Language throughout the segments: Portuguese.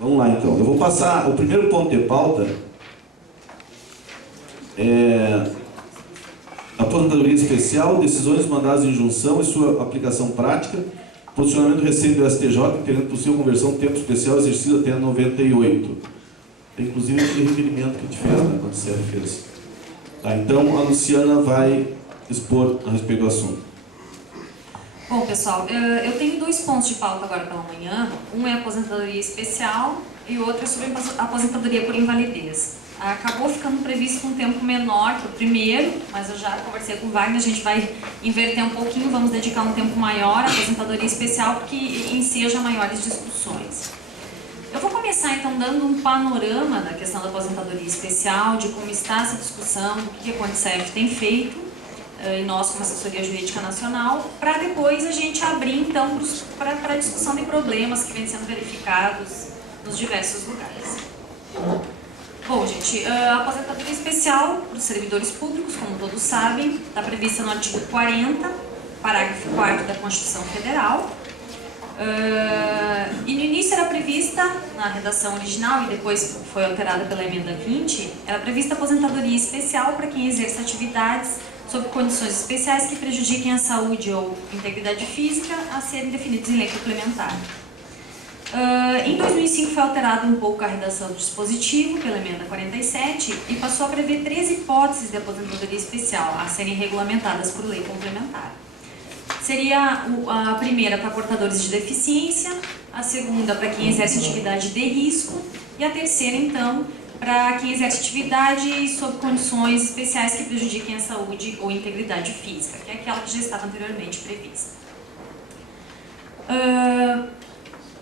Vamos lá, então. Eu vou passar o primeiro ponto de pauta. Aposentadoria especial, decisões mandadas de injunção e sua aplicação prática, posicionamento recente do STJ, entendendo possível conversão de tempo especial exercido até 98. Inclusive aquele requerimento que a gente fez, né, quando o CEF fez. Tá, então a Luciana vai expor a respeito do assunto. Bom, pessoal, eu tenho 2 pontos de pauta agora pela manhã. Um é aposentadoria especial e o outro é sobre aposentadoria por invalidez. Acabou ficando previsto um tempo menor que o primeiro, mas eu já conversei com o Wagner, a gente vai inverter um pouquinho, vamos dedicar um tempo maior à aposentadoria especial, porque enseja maiores discussões. Eu vou começar então dando um panorama da questão da aposentadoria especial, de como está essa discussão, o que a CONTSEF tem feito, e nós como Assessoria Jurídica Nacional, para depois a gente abrir então para a discussão de problemas que vêm sendo verificados nos diversos lugares. Bom, gente, a aposentadoria especial para os servidores públicos, como todos sabem, está prevista no artigo 40, parágrafo 4º da Constituição Federal. E no início era prevista, na redação original, e depois foi alterada pela emenda 20, era prevista aposentadoria especial para quem exerce atividades sob condições especiais que prejudiquem a saúde ou integridade física, a serem definidos em lei complementar. Em 2005 foi alterada um pouco a redação do dispositivo pela emenda 47 e passou a prever 3 hipóteses de aposentadoria especial a serem regulamentadas por lei complementar. Seria a primeira para portadores de deficiência, a segunda para quem exerce atividade de risco e a terceira, então, para quem exerce atividade sob condições especiais que prejudiquem a saúde ou integridade física, que é aquela que já estava anteriormente prevista.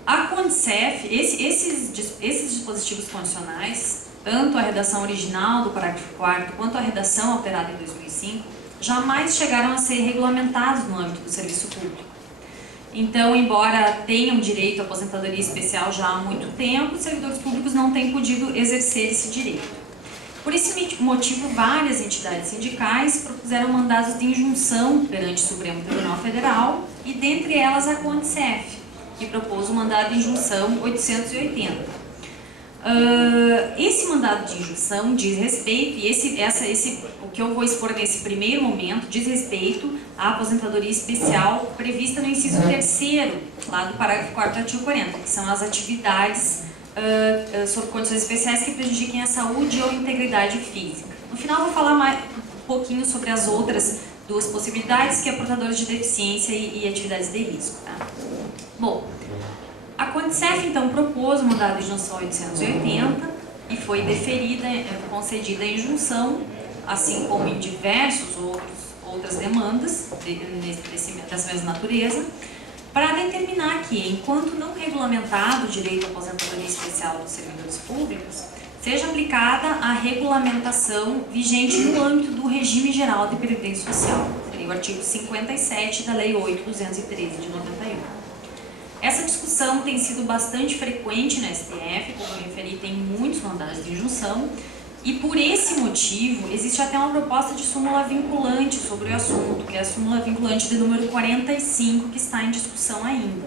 A CONTSEF, esses dispositivos condicionais, tanto a redação original do parágrafo 4º quanto a redação alterada em 2005, jamais chegaram a ser regulamentados no âmbito do serviço público. Então, embora tenham direito à aposentadoria especial já há muito tempo, os servidores públicos não têm podido exercer esse direito. Por esse motivo, várias entidades sindicais propuseram mandados de injunção perante o Supremo Tribunal Federal e, dentre elas, a CONTSEF, que propôs o mandado de injunção 880. Esse mandado de injunção diz respeito, e o que eu vou expor nesse primeiro momento, diz respeito à aposentadoria especial prevista no inciso 3º, lá do parágrafo 4º do artigo 40, que são as atividades sob condições especiais que prejudiquem a saúde ou integridade física. No final, eu vou falar um pouquinho sobre as outras 2 possibilidades, que é portadores de deficiência e atividades de risco. Tá? Bom, a CONTSEF, então, propôs o mandado de injunção 880 e foi deferida, concedida a injunção, assim como em diversas outras demandas dessa mesma natureza, para determinar que, enquanto não regulamentado o direito à aposentadoria especial dos servidores públicos, seja aplicada a regulamentação vigente no âmbito do regime geral de previdência social, seria o artigo 57 da Lei 8.213 de 91. Essa discussão tem sido bastante frequente na STF, como eu referi, tem muitos mandados de injunção, e por esse motivo existe até uma proposta de súmula vinculante sobre o assunto, que é a súmula vinculante de número 45, que está em discussão ainda.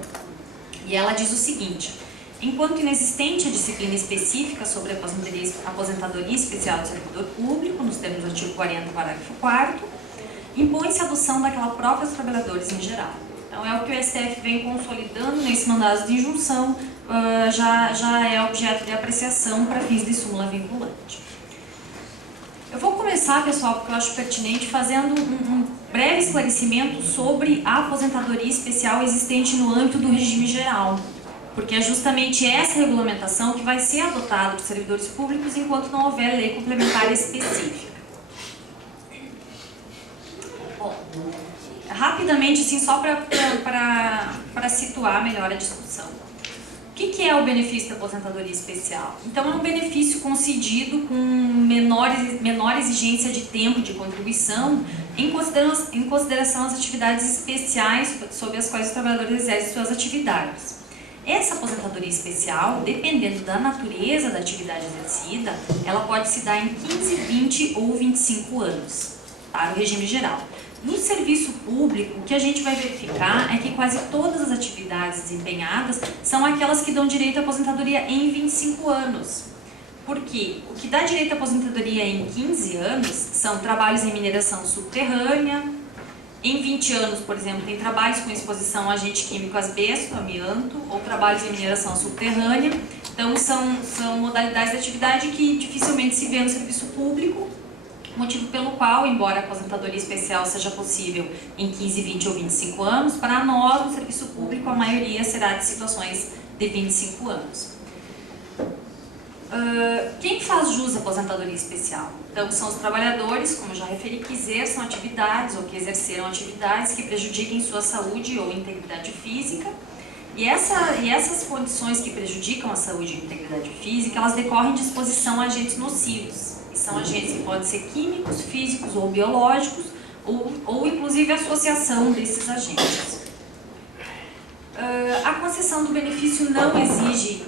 E ela diz o seguinte: enquanto inexistente a disciplina específica sobre a aposentadoria especial do servidor público, nos termos do artigo 40, parágrafo 4º, impõe-se a adoção daquela própria dos trabalhadores em geral. Então, é o que o STF vem consolidando nesse mandado de injunção, já é objeto de apreciação para fins de súmula vinculante. Eu vou começar, pessoal, porque eu acho pertinente, fazendo um breve esclarecimento sobre a aposentadoria especial existente no âmbito do regime geral, porque é justamente essa regulamentação que vai ser adotada por servidores públicos enquanto não houver lei complementar específica. Bom, rapidamente, assim, só para situar melhor a discussão. O que é o benefício da aposentadoria especial? Então, é um benefício concedido com menor exigência de tempo de contribuição em consideração às atividades especiais sob as quais os trabalhadores exercem suas atividades. Essa aposentadoria especial, dependendo da natureza da atividade exercida, ela pode se dar em 15, 20 ou 25 anos, para o regime geral. No serviço público, o que a gente vai verificar é que quase todas as atividades desempenhadas são aquelas que dão direito à aposentadoria em 25 anos. Por quê? O que dá direito à aposentadoria em 15 anos são trabalhos em mineração subterrânea. Em 20 anos, por exemplo, tem trabalhos com exposição a agente químico asbesto, amianto, ou trabalhos em mineração subterrânea. Então, são modalidades de atividade que dificilmente se vê no serviço público, motivo pelo qual, embora a aposentadoria especial seja possível em 15, 20 ou 25 anos, para nós, no serviço público, a maioria será de situações de 25 anos. Quem faz jus à aposentadoria especial? Então, são os trabalhadores, como já referi, que exerçam atividades ou que exerceram atividades que prejudiquem sua saúde ou integridade física. E essas condições que prejudicam a saúde e a integridade física, elas decorrem de exposição a agentes nocivos. E são agentes que podem ser químicos, físicos ou biológicos, ou inclusive associação desses agentes. A concessão do benefício não exige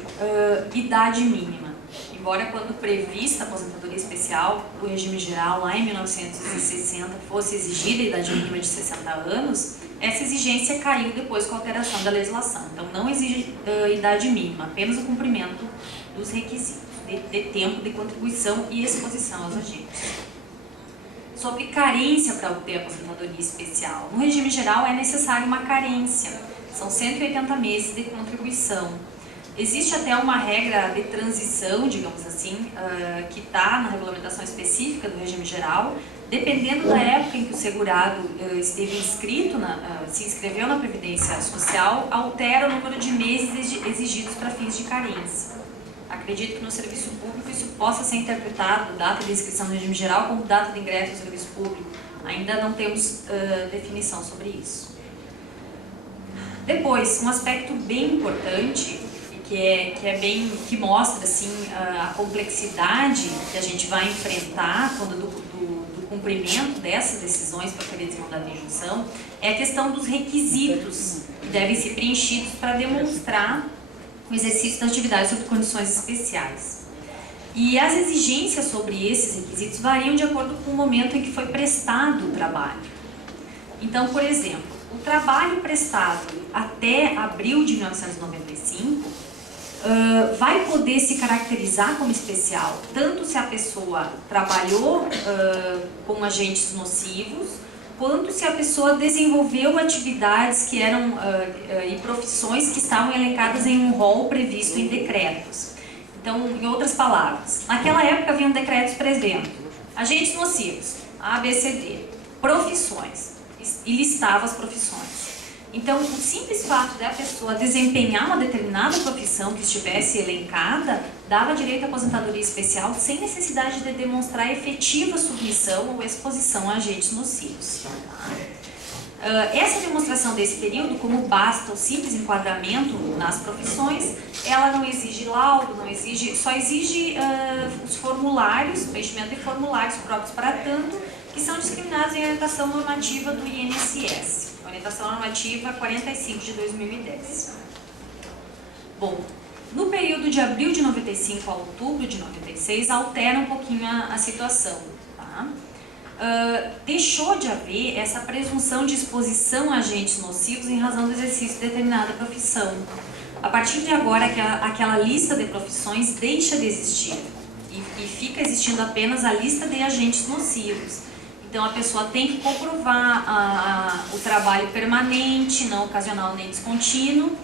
idade mínima. Embora quando prevista a aposentadoria especial, o regime geral, lá em 1960, fosse exigida a idade mínima de 60 anos, essa exigência caiu depois com a alteração da legislação. Então, não exige idade mínima, apenas o cumprimento dos requisitos de tempo de contribuição e exposição aos agentes. Sobre carência para obter a aposentadoria especial. No regime geral, é necessária uma carência. São 180 meses de contribuição. Existe até uma regra de transição, digamos assim, que está na regulamentação específica do regime geral. Dependendo da época em que o segurado esteve inscrito, se inscreveu na Previdência Social, altera o número de meses exigidos para fins de carência. Acredito que no serviço público isso possa ser interpretado, data de inscrição no regime geral, como data de ingresso no serviço público. Ainda não temos definição sobre isso. Depois, um aspecto bem importante, que mostra assim, a complexidade que a gente vai enfrentar quando do cumprimento dessas decisões para querer desmandar de injunção, é a questão dos requisitos que devem ser preenchidos para demonstrar o exercício da atividade sob condições especiais. E as exigências sobre esses requisitos variam de acordo com o momento em que foi prestado o trabalho. Então, por exemplo, o trabalho prestado até abril de 1995 vai poder se caracterizar como especial, tanto se a pessoa trabalhou com agentes nocivos, quanto se a pessoa desenvolveu atividades que eram e profissões que estavam elencadas em um rol previsto em decretos. Então, em outras palavras, naquela época haviam decretos prevendo agentes nocivos, A, B, C, D, profissões, e listava as profissões. Então, o simples fato da pessoa desempenhar uma determinada profissão que estivesse elencada dava direito à aposentadoria especial sem necessidade de demonstrar efetiva submissão ou exposição a agentes nocivos. Essa demonstração desse período, como basta o simples enquadramento nas profissões, ela não exige laudo, só exige os formulários, preenchimento de formulários próprios para tanto, que são discriminados em orientação normativa do INSS. Orientação normativa 45 de 2010. Bom, no período de abril de 95 a outubro de 96, altera um pouquinho a situação. Tá? Deixou de haver essa presunção de exposição a agentes nocivos em razão do exercício de determinada profissão. A partir de agora, aquela lista de profissões deixa de existir e fica existindo apenas a lista de agentes nocivos. Então, a pessoa tem que comprovar o trabalho permanente, não ocasional nem descontínuo,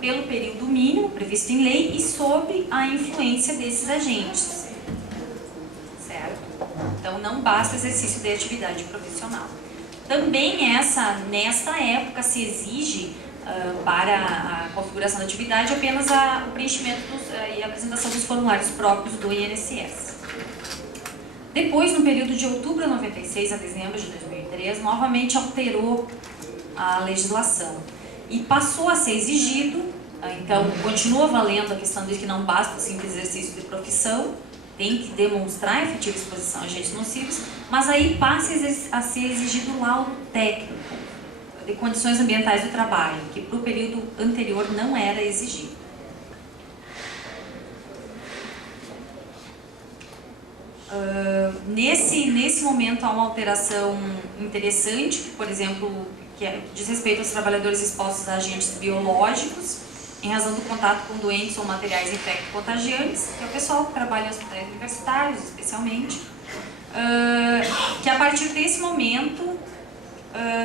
pelo período mínimo previsto em lei e sob a influência desses agentes. Certo? Então, não basta o exercício de atividade profissional. Também nesta época se exige para a configuração da atividade apenas o preenchimento e a apresentação dos formulários próprios do INSS. Depois, no período de outubro de 96 a dezembro de 2003, novamente alterou a legislação e passou a ser exigido, então continua valendo a questão de que não basta o simples exercício de profissão, tem que demonstrar efetiva exposição a agentes nocivos, mas aí passa a ser exigido o laudo técnico de condições ambientais do trabalho, que para o período anterior não era exigido. Nesse momento há uma alteração interessante, que, por exemplo, que diz respeito aos trabalhadores expostos a agentes biológicos, em razão do contato com doentes ou materiais infecto-contagiantes, que é o pessoal que trabalha em hospitais universitários, especialmente, que a partir desse momento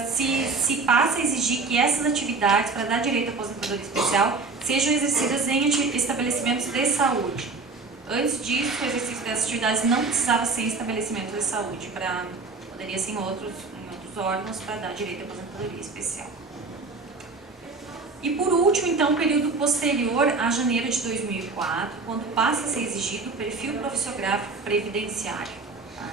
se passa a exigir que essas atividades, para dar direito à aposentadoria especial, sejam exercidas em estabelecimentos de saúde. Antes disso, o exercício dessas atividades não precisava ser em estabelecimentos de saúde, poderia ser em outros órgãos para dar direito à aposentadoria especial. E por último, então, o período posterior a janeiro de 2004, quando passa a ser exigido o perfil profissiográfico previdenciário. Tá?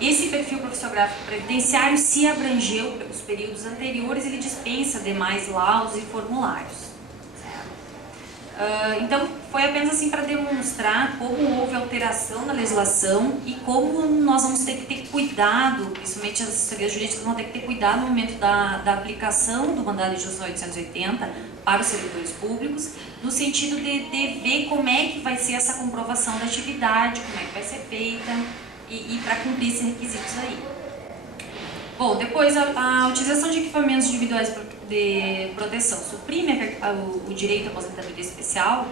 Esse perfil profissiográfico previdenciário, se abrangeu pelos períodos anteriores, ele dispensa demais laudos e formulários. Então, foi apenas assim para demonstrar como houve alteração na legislação e como nós vamos ter que ter cuidado, principalmente as assessorias jurídicas vão ter que ter cuidado no momento da aplicação do mandado de injunção 880 para os servidores públicos, no sentido de ver como é que vai ser essa comprovação da atividade, como é que vai ser feita e para cumprir esses requisitos aí. Bom, depois a utilização de equipamentos individuais de proteção suprime o direito à aposentadoria especial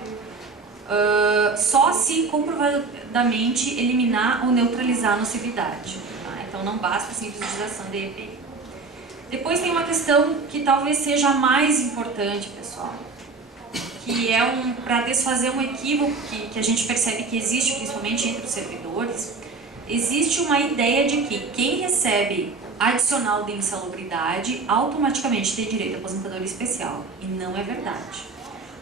só se comprovadamente eliminar ou neutralizar a nocividade. Tá? Então não basta a simples utilização de EPI. Depois tem uma questão que talvez seja a mais importante, pessoal, que é para desfazer um equívoco que a gente percebe que existe principalmente entre os servidores. Existe uma ideia de que quem recebe adicional de insalubridade automaticamente tem direito à aposentadoria especial, e não é verdade.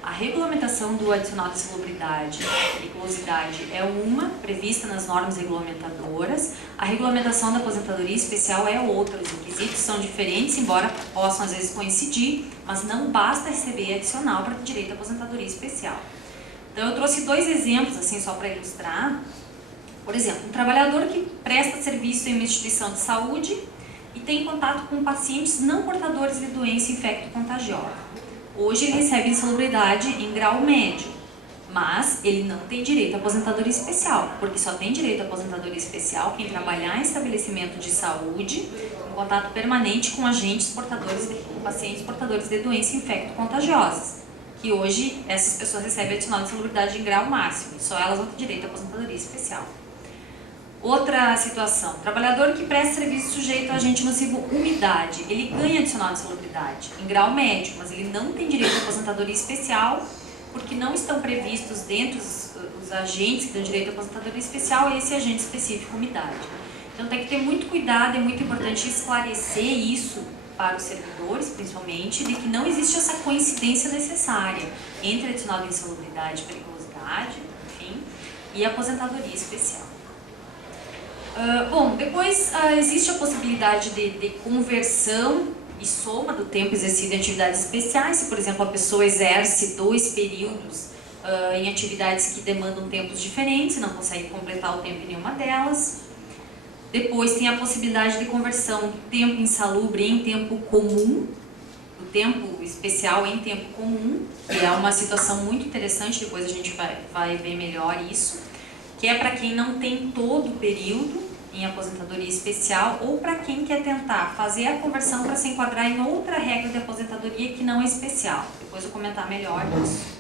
A regulamentação do adicional de insalubridade e periculosidade é uma, prevista nas normas regulamentadoras. A regulamentação da aposentadoria especial é outra. Os requisitos são diferentes, embora possam às vezes coincidir, mas não basta receber adicional para ter direito à aposentadoria especial. Então eu trouxe dois exemplos, assim, só para ilustrar. Por exemplo, um trabalhador que presta serviço em uma instituição de saúde e tem contato com pacientes não portadores de doença infecto-contagiosa. Hoje ele recebe insalubridade em grau médio, mas ele não tem direito à aposentadoria especial, porque só tem direito à aposentadoria especial quem trabalhar em estabelecimento de saúde, em contato permanente com pacientes portadores de doença infecto-contagiosas, que hoje essas pessoas recebem adicional de insalubridade em grau máximo, só elas vão ter direito à aposentadoria especial. Outra situação, trabalhador que presta serviço sujeito a agente nocivo umidade, ele ganha adicional de insalubridade em grau médio, mas ele não tem direito à aposentadoria especial, porque não estão previstos dentro os agentes que dão direito à aposentadoria especial esse agente específico umidade. Então tem que ter muito cuidado, é muito importante esclarecer isso para os servidores, principalmente, de que não existe essa coincidência necessária entre adicional de insalubridade, periculosidade, enfim, e aposentadoria especial. Bom, depois existe a possibilidade de conversão e soma do tempo exercido em atividades especiais. Se, por exemplo, a pessoa exerce 2 períodos em atividades que demandam tempos diferentes, não consegue completar o tempo em nenhuma delas. Depois tem a possibilidade de conversão do tempo insalubre em tempo comum, do tempo especial em tempo comum, que é uma situação muito interessante, depois a gente vai ver melhor isso, que é para quem não tem todo o período em aposentadoria especial ou para quem quer tentar fazer a conversão para se enquadrar em outra regra de aposentadoria que não é especial. Depois eu vou comentar melhor isso.